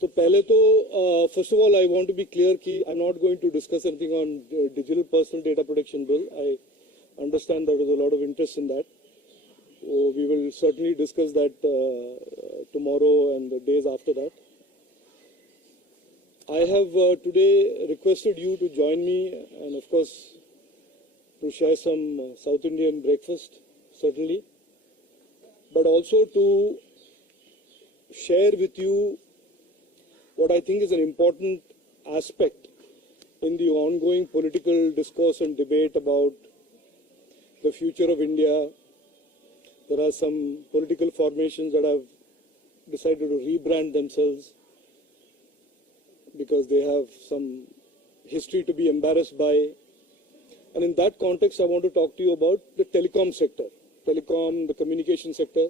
तो पहले तो first of all I want to be clear कि I'm not going to discuss anything on digital personal data protection bill. I understand there is a lot of interest in that. We will certainly discuss that tomorrow and the days after that. I have today requested you to join me and of course to share some South Indian breakfast, certainly, but also to share with you what I think is an important aspect in the ongoing political discourse and debate about the future of India. There are some political formations that have decided to rebrand themselves because they have some history to be embarrassed by. And in that context, I want to talk to you about the telecom sector, the communication sector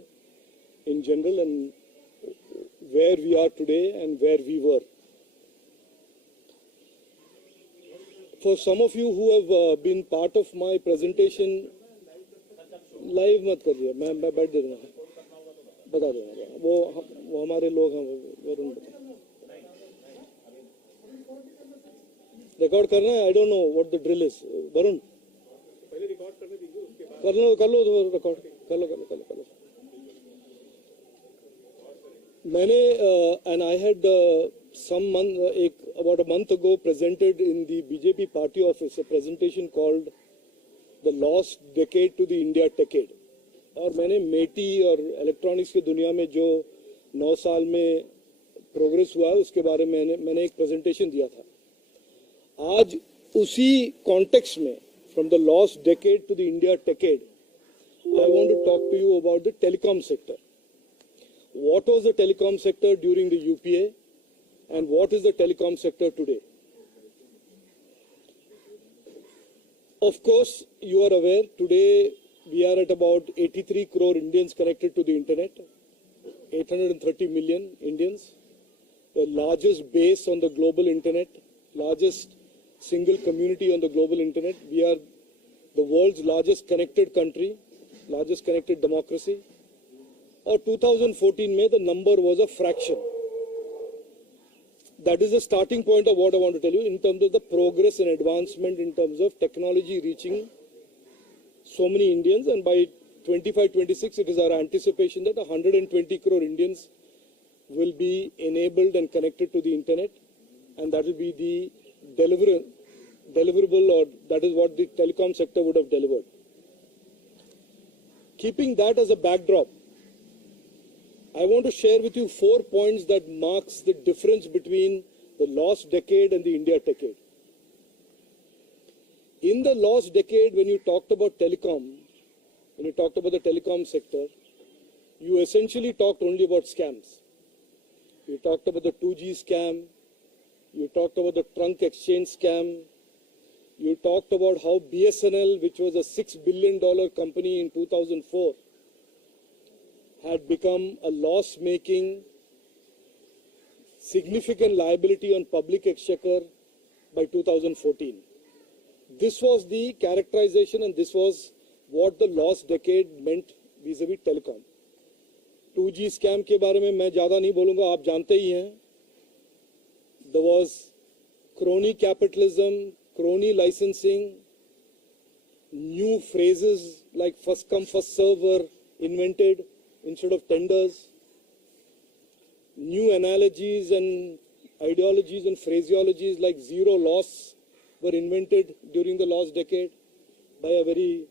in general, and where we are today and where we were. For some of you who have been part of my presentation, live मत करिए, मैं बैठ दे दूँगा, बता दूँगा, वो हमारे लोग हैं, वरुण बता, रिकॉर्ड करना है, I don't know what the drill is, Varun, पहले रिकॉर्ड करने दीजिए, उसके बाद कर लो रिकॉर्ड, कर लो, मैंने and I had about a month ago presented in the BJP party office a presentation called The Lost Decade to the India Decade. और मैंने मेटी और इलेक्ट्रॉनिक्स की दुनिया में जो 9 साल में प्रोग्रेस हुआ है उसके बारे में मैंने एक प्रेजेंटेशन दिया था. आज उसी कॉन्टेक्स्ट में from the lost decade to the India decade, I want to talk to you about the telecom sector. What was the telecom sector during the UPA and what is the telecom sector today? Of course, you are aware, today we are at about 83 crore Indians connected to the internet, 830 million Indians, the largest base on the global internet, largest single community on the global internet. We are the world's largest connected country, largest connected democracy. Or 2014 में the number was a fraction. That is the starting point of what I want to tell you in terms of the progress and advancement in terms of technology reaching so many Indians, and by 25-26 it is our anticipation that 120 crore Indians will be enabled and connected to the internet, and that will be the deliverable, or that is what the telecom sector would have delivered. Keeping that as a backdrop, I want to share with you 4 points that marks the difference between the lost decade and the India decade. In the lost decade, when you talked about telecom, when you talked about the telecom sector, you essentially talked only about scams. You talked about the 2G scam, you talked about the trunk exchange scam, you talked about how BSNL, which was a $6 billion company in 2004, had become a loss-making, significant liability on public exchequer by 2014. This was the characterization and this was what the lost decade meant vis-a-vis telecom. 2G scam के बारे में मैं ज़्यादा नहीं बोलूँगा, आप जानते ही हैं. There was crony capitalism, crony licensing, new phrases like first come first serve were invented instead of tenders. New analogies and ideologies and phraseologies like zero loss were invented during the last decade by a very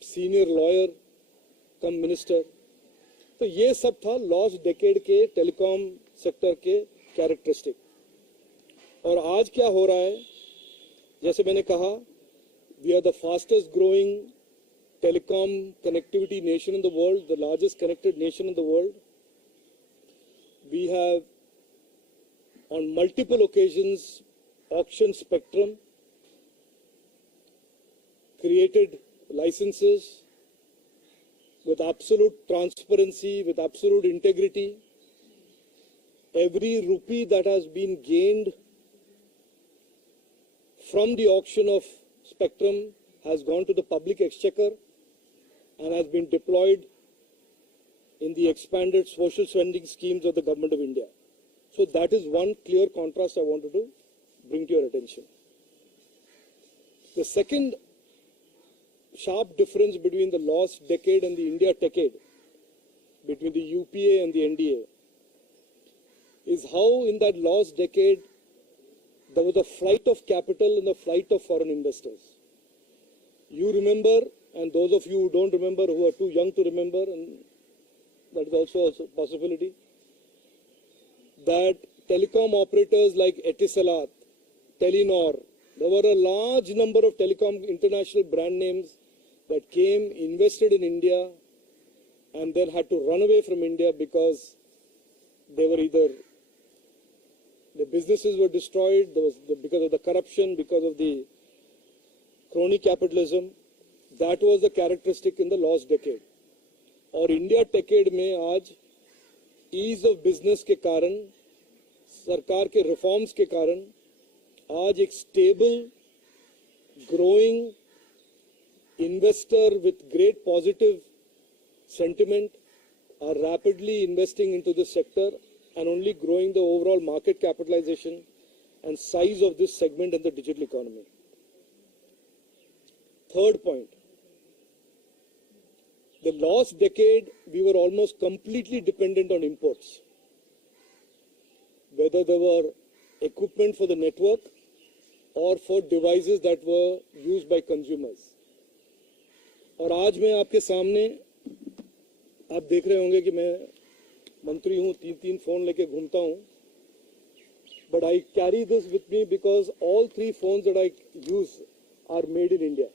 senior lawyer come minister. तो ये सब था lost decade के telecom sector के characteristic. और आज क्या हो रहा है, जैसे मैंने कहा, we are the fastest growing telecom connectivity nation in the world, the largest connected nation in the world. We have on multiple occasions auctioned spectrum, created licenses with absolute transparency, with absolute integrity. Every rupee that has been gained from the auction of spectrum has gone to the public exchequer and has been deployed in the expanded social spending schemes of the government of India. So that is one clear contrast I wanted to bring to your attention. The second sharp difference between the lost decade and the India decade, between the UPA and the NDA, is how in that lost decade there was a flight of capital and a flight of foreign investors. You remember, and those of you who don't remember, who are too young to remember, and that is also a possibility, that telecom operators like Etisalat, Telenor, there were a large number of telecom international brand names that came, invested in India, and then had to run away from India because they were either, the businesses were destroyed, because of the corruption, because of the crony capitalism. That was the characteristic in the lost decade. और India decade में आज ease of business के कारण, सरकार के reforms के कारण आज एक stable, growing investor with great positive sentiment are rapidly investing into this sector and only growing the overall market capitalization and size of this segment in the digital economy. Third point, the last decade we were almost completely dependent on imports, whether they were equipment for the network or for devices that were used by consumers. और आज मैं आपके सामने, आप देख रहे होंगे कि मैं मंत्री हूँ, 3 फोन लेके घूमता हूँ, but I carry this with me because all 3 phones that I use are made in India.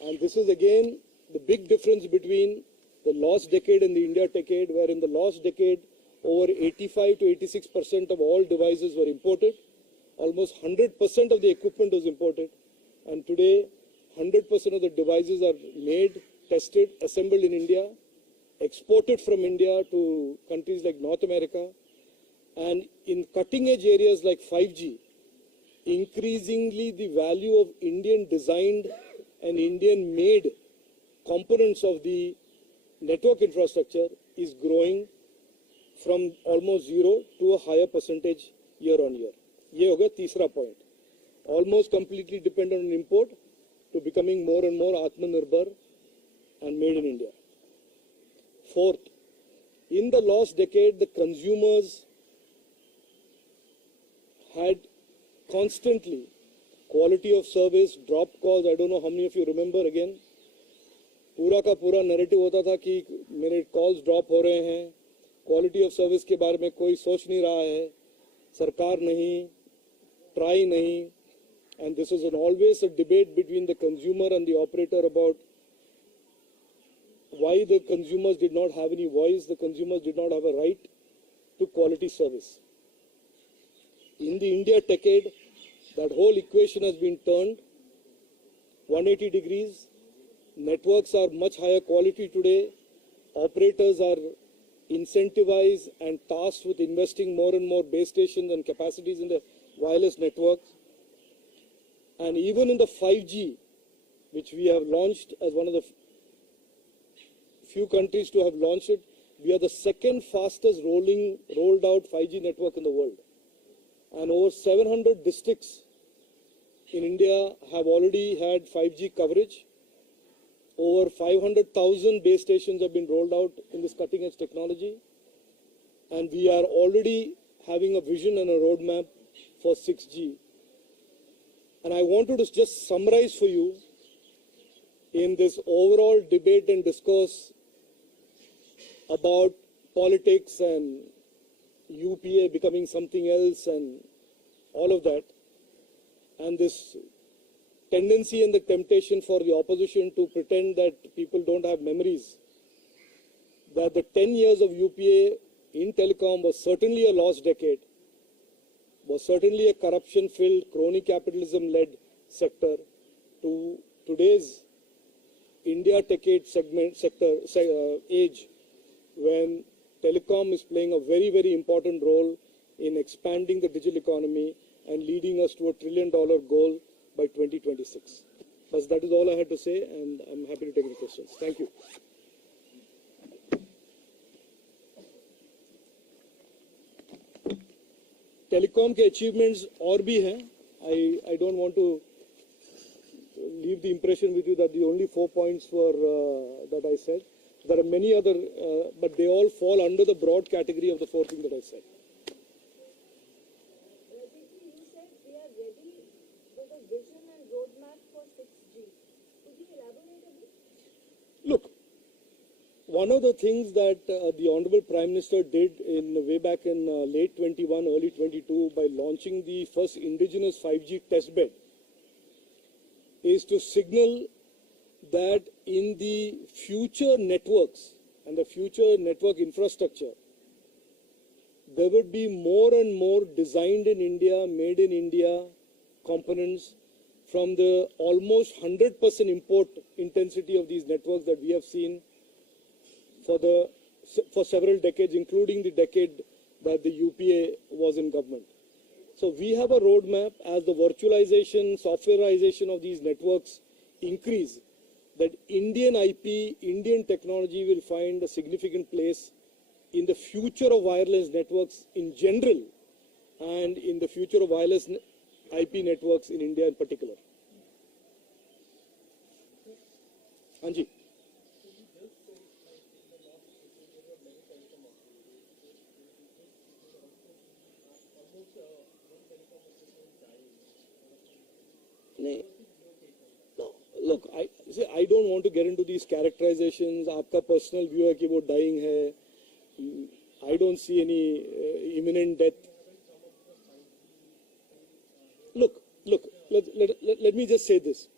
And this is again the big difference between the lost decade and the India decade, where in the lost decade over 85 to 86% of all devices were imported, almost 100% of the equipment was imported, and today 100% of the devices are made, tested, assembled in India, exported from India to countries like North America, and in cutting-edge areas like 5G, increasingly the value of Indian designed and Indian made components of the network infrastructure is growing from almost 0 to a higher percentage year on year. ये हो गया तीसरा point. Almost completely dependent on import to becoming more and more Atmanirbhar and made in India. Fourth, in the last decade, the consumers had constantly quality of service, dropped calls. I don't know how many of you remember again. पूरा का पूरा narrative होता था कि मेरे calls drop हो रहे हैं, क्वालिटी ऑफ सर्विस के बारे में कोई सोच नहीं रहा है, सरकार नहीं, ट्राई नहीं. And this is always a debate between the consumer and the operator about why the consumers did not have any voice, the consumers did not have a right to quality service. In the India decade, that whole equation has been turned 180 degrees. Networks are much higher quality today. Operators are incentivized and tasked with investing more and more base stations and capacities in the wireless networks. And even in the 5G, which we have launched as one of the few countries to have launched it, we are the second fastest rolled out 5G network in the world. And over 700 districts in India have already had 5G coverage. Over 500,000 base stations have been rolled out in this cutting edge technology. And we are already having a vision and a roadmap for 6G. And I wanted to just summarize for you in this overall debate and discourse about politics and UPA becoming something else and all of that, and this tendency and the temptation for the opposition to pretend that people don't have memories, that the 10 years of UPA in telecom was certainly a lost decade, was certainly a corruption-filled, crony capitalism-led sector, to today's India decade age, when telecom is playing a very, very important role in expanding the digital economy and leading us to $1 trillion goal by 2026. But that is all I had to say, and I'm happy to take any questions. Thank you. telecom के achievements और भी हैं. I don't want to leave the impression with you that the only 4 points were that I said. There are many other, but they all fall under the broad category of the 4 things that I said. Rajeev, you said we are ready with a vision and roadmap for 6G. Could you elaborate a bit? Look, one of the things that the Honorable Prime Minister did way back in late 21, early 22 by launching the first indigenous 5G testbed is to signal that in the future networks and the future network infrastructure, there would be more and more designed in India, made in India components from the almost 100% import intensity of these networks that we have seen for several decades, including the decade that the UPA was in government. So we have a roadmap as the virtualization, softwareization of these networks increase, that Indian IP, Indian technology will find a significant place in the future of wireless networks in general and in the future of wireless IP networks in India in particular. Anji. No, look, I don't want to get into these characterizations. आपका personal view है कि वो dying है. I don't see any imminent death. Look, let me just say this.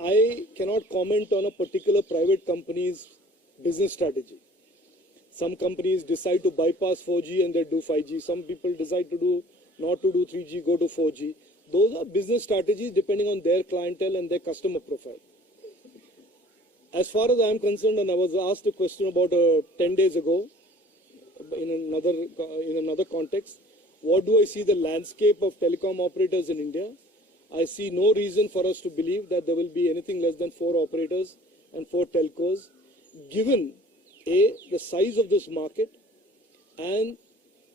I cannot comment on a particular private company's business strategy. Some companies decide to bypass 4G and they do 5G. Some people decide to not to do 3G, go to 4G. Those are business strategies depending on their clientele and their customer profile. As far as I am concerned, and I was asked a question about 10 days ago in another context, what do I see the landscape of telecom operators in India? I see no reason for us to believe that there will be anything less than 4 operators and 4 telcos, given the size of this market and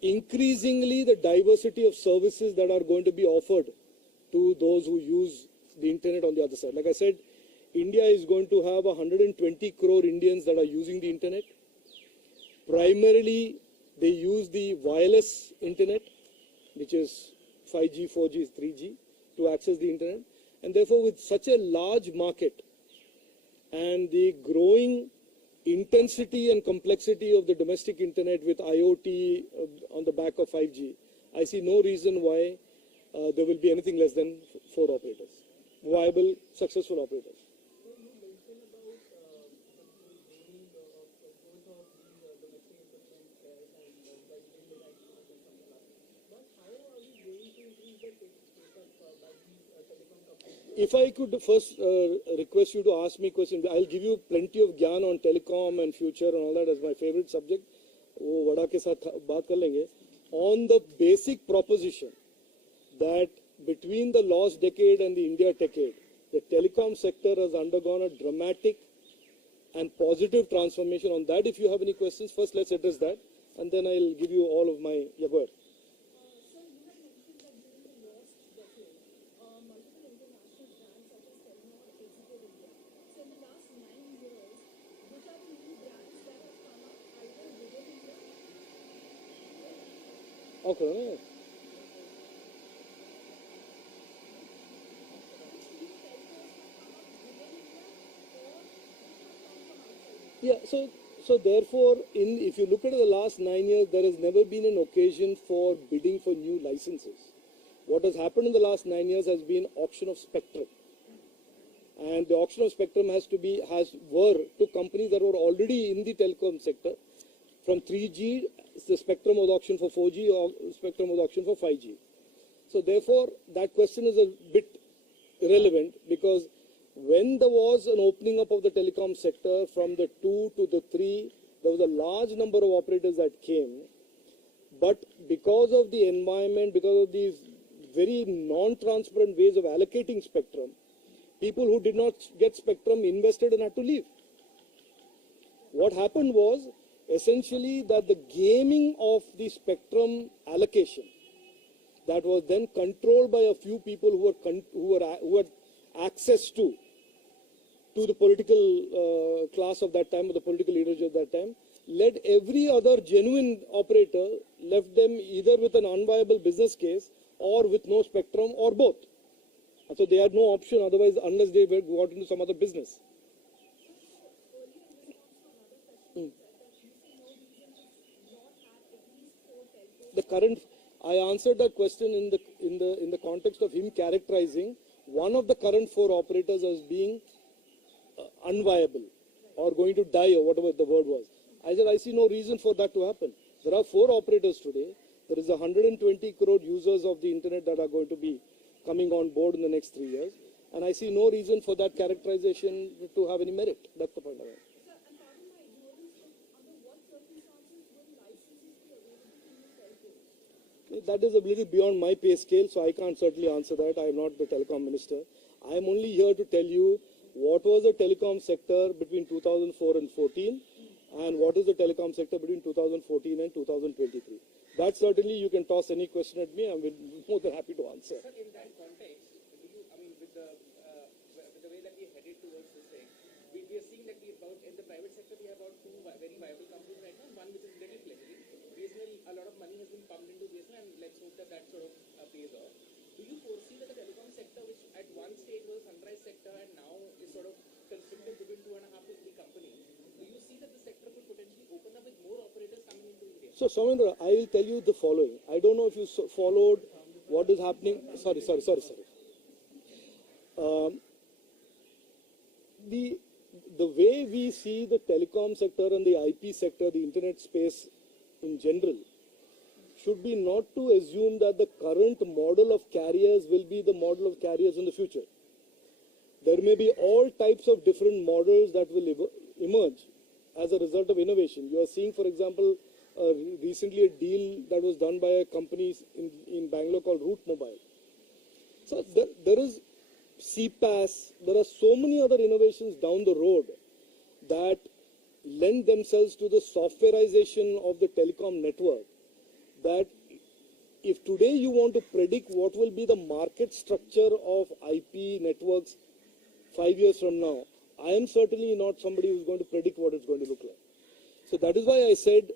increasingly the diversity of services that are going to be offered to those who use the internet on the other side. Like I said, India is going to have 120 crore Indians that are using the internet. Primarily, they use the wireless internet, which is 5G, 4G, 3G, to access the internet. And therefore, with such a large market and the growing intensity and complexity of the domestic internet with IoT on the back of 5G, I see no reason why there will be anything less than 4 operators, viable, successful operators. So you mentioned about gaining of both of the domestic equipment shares and by giving the right to something like that. But how are we going to increase the take-up by these telecom companies? If I could first request you to ask me questions, I'll give you plenty of gyan on telecom and future and all that as my favorite subject. वो वड़ा के साथ बात कर लेंगे. On the basic proposition that between the lost decade and the India decade, the telecom sector has undergone a dramatic and positive transformation. On that, if you have any questions, first let's address that, and then I'll give you all of my... Yeah, go ahead. Sir, you had mentioned that during the last decade, multiple international brands such as Telenor exited India. So in the last 9 years, which are the new brands that have come up either within India? Okay. Yeah, so therefore, if you look at the last 9 years, there has never been an occasion for bidding for new licenses. What has happened in the last 9 years has been auction of spectrum. And the auction of spectrum were to companies that were already in the telecom sector. From 3G, the spectrum was auctioned for 4G, or spectrum was auctioned for 5G. So therefore, that question is a bit irrelevant, because when there was an opening up of the telecom sector from the 2 to the 3, there was a large number of operators that came. But because of the environment, because of these very non-transparent ways of allocating spectrum, people who did not get spectrum invested and had to leave. What happened was essentially that the gaming of the spectrum allocation that was then controlled by a few people who had access to the political class of that time, or the political leadership of that time, led every other genuine operator, left them either with an unviable business case or with no spectrum or both. And so they had no option otherwise unless they got into some other business. The current, I answered that question in the context of him characterizing one of the current 4 operators as being unviable or going to die, or whatever the word was. I said I see no reason for that to happen. There are 4 operators today. There is 120 crore users of the internet that are going to be coming on board in the next 3 years, and I see no reason for that characterization to have any merit. That's the point I have. That is a little beyond my pay scale, so I can't certainly answer that. I am not the telecom minister. I am only here to tell you what was the telecom sector between 2004 and 14, and what is the telecom sector between 2014 and 2023. That certainly you can toss any question at me. I'm more than happy to answer. Sir, in that context, do you, I mean, with the way that we are headed towards this thing, we are seeing that in the private sector we have about 2 very viable companies right now, one which is little fledgling. BSNL, a lot of money has been pumped into BSNL, and let's hope that sort of pays off. Do you foresee that the telecom sector, which at one stage was a sunrise sector and now is sort of constricted between 2.5 to 3 companies, do you see that the sector could potentially open up with more operators coming into India? So, Soumendra, I will tell you the following. I don't know if you followed what is happening. Sorry. The way we see the telecom sector and the IP sector, the internet space in general, should be not to assume that the current model of carriers will be the model of carriers in the future. There may be all types of different models that will emerge as a result of innovation. You are seeing, for example, recently a deal that was done by a company in Bangalore called Route Mobile. So there is CPaaS, there are so many other innovations down the road that lend themselves to the softwareization of the telecom network, that if today you want to predict what will be the market structure of IP networks 5 years from now, I am certainly not somebody who is going to predict what it's going to look like. So that is why I said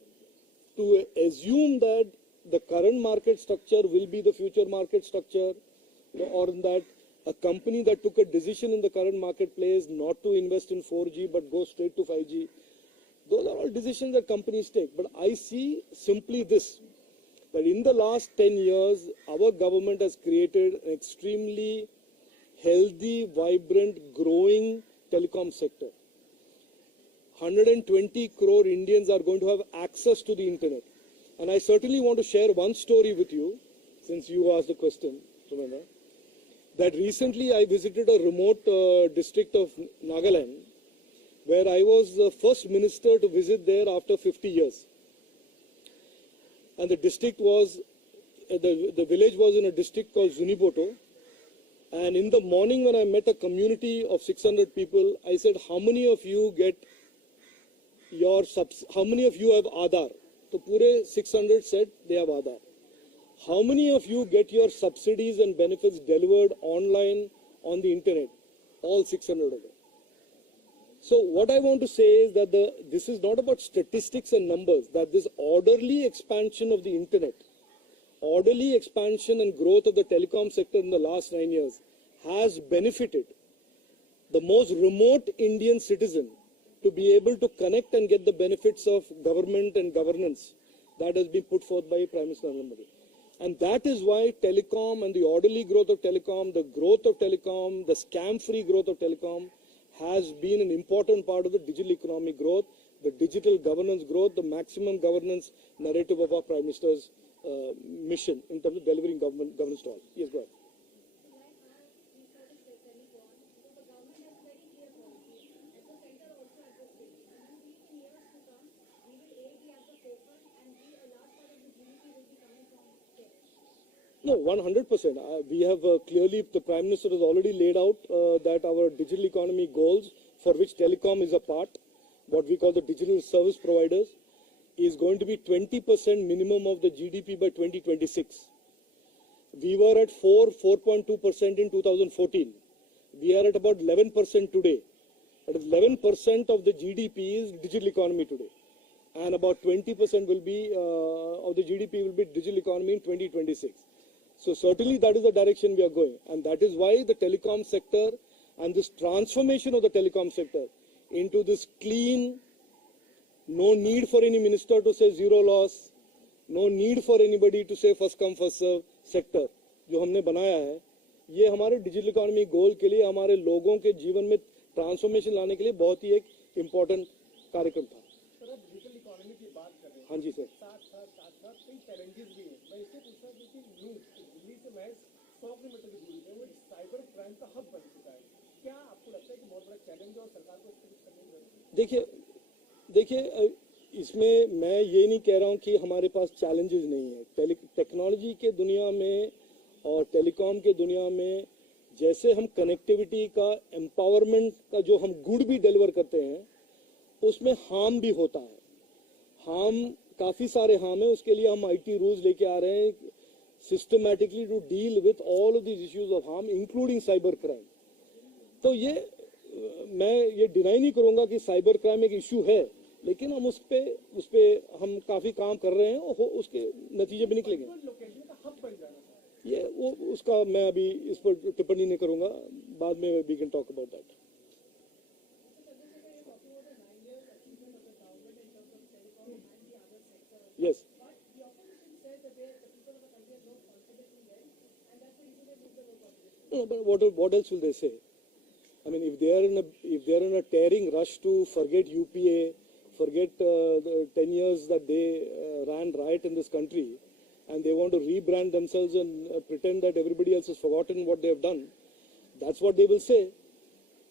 to assume that the current market structure will be the future market structure, or that a company that took a decision in the current marketplace not to invest in 4G but go straight to 5G, those are all decisions that companies take. But I see simply this, that in the last 10 years, our government has created an extremely healthy, vibrant, growing telecom sector. 120 crore Indians are going to have access to the internet. And I certainly want to share one story with you, since you asked the question, Sumendra, that recently I visited a remote district of Nagaland, where I was the first minister to visit there after 50 years. And the district was, the village was in a district called Zuniboto. And in the morning when I met a community of 600 people, I said, how many of you get how many of you have Aadhaar? So pure 600 said they have Aadhaar. How many of you get your subsidies and benefits delivered online on the internet? All 600 of them. So what I want to say is that this is not about statistics and numbers, that this orderly expansion of the internet, orderly expansion and growth of the telecom sector in the last 9 years has benefited the most remote Indian citizen to be able to connect and get the benefits of government and governance that has been put forth by Prime Minister Narendra Modi. And that is why telecom and the orderly growth of telecom, the growth of telecom, the scam-free growth of telecom has been an important part of the digital economic growth, the digital governance growth, the maximum governance narrative of our Prime Minister's mission in terms of delivering governance to all. Yes, go ahead. No, 100%. We have clearly, the Prime Minister has already laid out that our digital economy goals, for which telecom is a part, what we call the digital service providers, is going to be 20% minimum of the GDP by 2026. We were at 4.2% in 2014. We are at about 11% today. But 11% of the GDP is digital economy today. And about 20% will be of the GDP will be digital economy in 2026. So certainly that is the direction we are going. And that is why the telecom sector and this transformation of the telecom sector into this clean, no need for any minister to say zero loss, no need for anybody to say first come first serve sector जो हमने बनाया है, ये हमारे digital economy गोल के लिए, हमारे लोगों के जीवन में ट्रांसफॉर्मेशन लाने के लिए बहुत ही एक इम्पोर्टेंट कार्यक्रम था। सर, आप डिजिटल इकोनॉमी की बात कर रहे हैं। हाँ जी सर। साथ कई चैलेंजेस भी हैं। मैं इससे पूछ रहा हूँ कि दिल्ली से महज 100 किलोमीटर की दूरी पे वो साइबर क्राइम का हब बन चुका है। क्या आपको लगता है कि बहुत बड़ा चैलेंज है और सरकार को इससे कुछ करने की जरूरत है? देखिए इसमें मैं ये नहीं कह रहा हूँ कि हमारे पास चैलेंजेस नहीं है। टेक्नोलॉजी के दुनिया में और टेलीकॉम के दुनिया में जैसे हम कनेक्टिविटी का एम्पावरमेंट का जो हम गुड भी डिलीवर करते हैं, उसमें हार्म भी होता है। हार्म काफी सारे हार्म है, उसके लिए हम आईटी रूल्स लेके आ रहे हैं systematically to deal with all of these issues of harm including cyber crime. तो ये मैं ये डिनाई नहीं करूंगा कि साइबर क्राइम एक इश्यू है, लेकिन हम उस पे हम काफी काम कर रहे हैं और उसके नतीजे भी निकलेंगे। ये वो उसका मैं अभी इस पर टिप्पणी नहीं करूंगा, बाद में we can talk about that. Yes, but what else will they say? I mean, if they are in a tearing rush to forget UPA, forget the 10 years that they ran riot in this country, and they want to rebrand themselves and pretend that everybody else has forgotten what they have done, that's what they will say.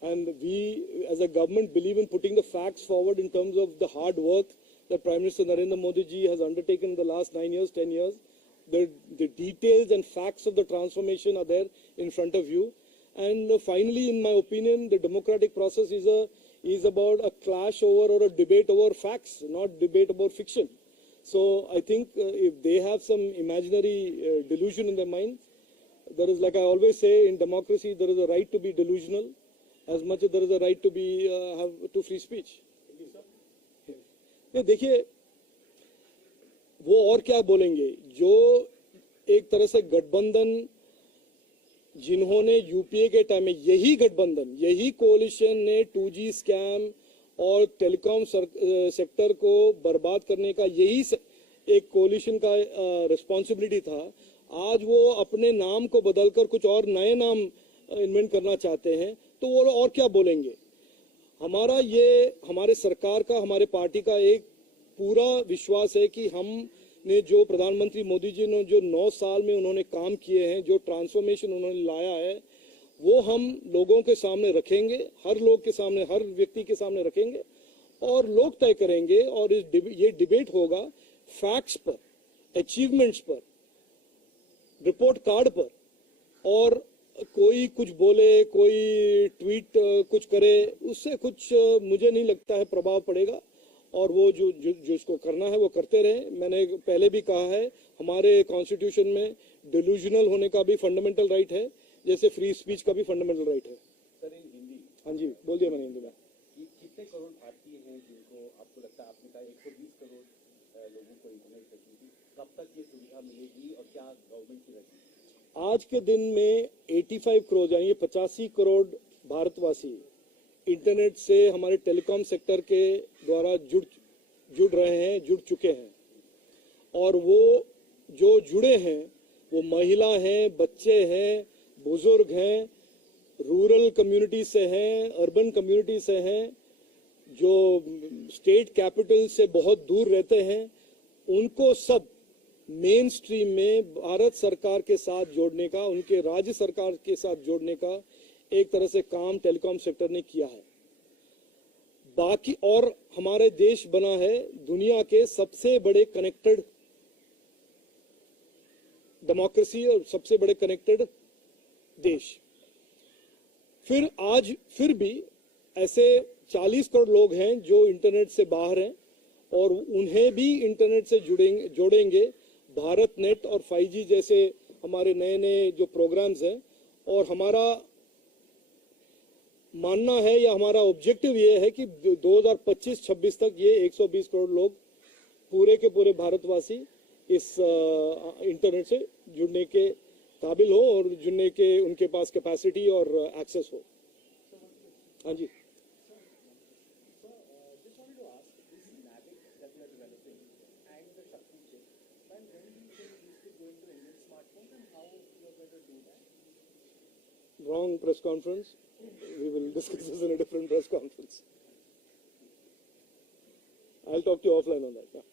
And we, as a government, believe in putting the facts forward in terms of the hard work that Prime Minister Narendra Modi ji has undertaken in the last 9 years, 10 years. The details and facts of the transformation are there in front of you. And finally, in my opinion, the democratic process is about a clash over or a debate over facts, not debate about fiction. So I think if they have some imaginary delusion in their mind, there is, like I always say, in democracy, there is a right to be delusional as much as there is a right to be to free speech. देखिए वो और क्या बोलेंगे, जो एक तरह से गठबंधन जिन्होंने यूपीए के टाइम में यही गठबंधन, यही कोalition ने 2G स्कैम और टेलीकॉम सेक्टर को बर्बाद करने का यही एक कोalition का रिस्पॉन्सिबिलिटी था, आज वो अपने नाम को बदलकर कुछ और नए नाम इन्वेंट करना चाहते हैं, तो वो और क्या बोलेंगे। हमारा ये हमारे सरकार का, हमारे पार्टी का एक पूरा विश्वास है कि हमने जो प्रधानमंत्री मोदी जी ने जो 9 साल में उन्होंने काम किए हैं, जो ट्रांसफॉर्मेशन उन्होंने लाया है, वो हम लोगों के सामने रखेंगे, हर लोग के सामने, हर व्यक्ति के सामने रखेंगे और लोग तय करेंगे। और ये डिबेट होगा फैक्ट्स पर, अचीवमेंट्स पर, रिपोर्ट कार्ड पर। और कोई कुछ बोले, कोई ट्वीट कुछ करे, उससे कुछ मुझे नहीं लगता है प्रभाव पड़ेगा। और वो जो इसको करना है वो करते रहे। मैंने पहले भी कहा है, हमारे कॉन्स्टिट्यूशन में डिल्यूजनल होने का भी फंडामेंटल राइट है, जैसे फ्री स्पीच का भी फंडामेंटल राइट है। सर, इन हिंदी, हाँ जी बोल दिया मैंने हिंदी में। कितने करोड़ भारतीय हैं जिनको आपको लगता है, आपने कहा 120 करोड़ लोगों को इंटरनेट फैसिलिटी, कब तक ये सुविधा मिलेगी और क्या गवर्नमेंट की रहेगी? आज के दिन में 85 करोड़ यानी 85 करोड़ भारतवासी इंटरनेट से हमारे टेलीकॉम सेक्टर के द्वारा जुड़ रहे हैं, जुड़ चुके हैं। और वो जो जुड़े हैं वो महिला हैं, बच्चे हैं, बुजुर्ग हैं, रूरल कम्युनिटी से हैं, अर्बन कम्युनिटी से हैं, जो स्टेट कैपिटल से बहुत दूर रहते हैं, उनको सब मेन स्ट्रीम में भारत सरकार के साथ जोड़ने का, उनके राज्य सरकार के साथ जोड़ने का एक तरह से काम टेलीकॉम सेक्टर ने किया है। बाकी और हमारे देश बना है दुनिया के सबसे बड़े कनेक्टेड डेमोक्रेसी और सबसे बड़े कनेक्टेड देश। फिर भी ऐसे 40 करोड़ लोग हैं जो इंटरनेट से बाहर हैं और उन्हें भी इंटरनेट से जोड़ेंगे। भारत नेट और 5G जैसे हमारे नए नए जो प्रोग्राम्स हैं, और हमारा मानना है या हमारा ऑब्जेक्टिव ये है कि 2025-26 तक ये 120 करोड़ लोग पूरे के पूरे भारतवासी इस इंटरनेट से जुड़ने के काबिल हो और जुड़ने के उनके पास कैपेसिटी और एक्सेस हो। हाँ जी। Just wanted to ask, this NAVIC that we are developing and the Shakti chip, when do you think this could go into Indian smartphones and how you are going to do that? Wrong press conference. We will discuss this in a different press conference. I'll talk to you offline on that. Yeah.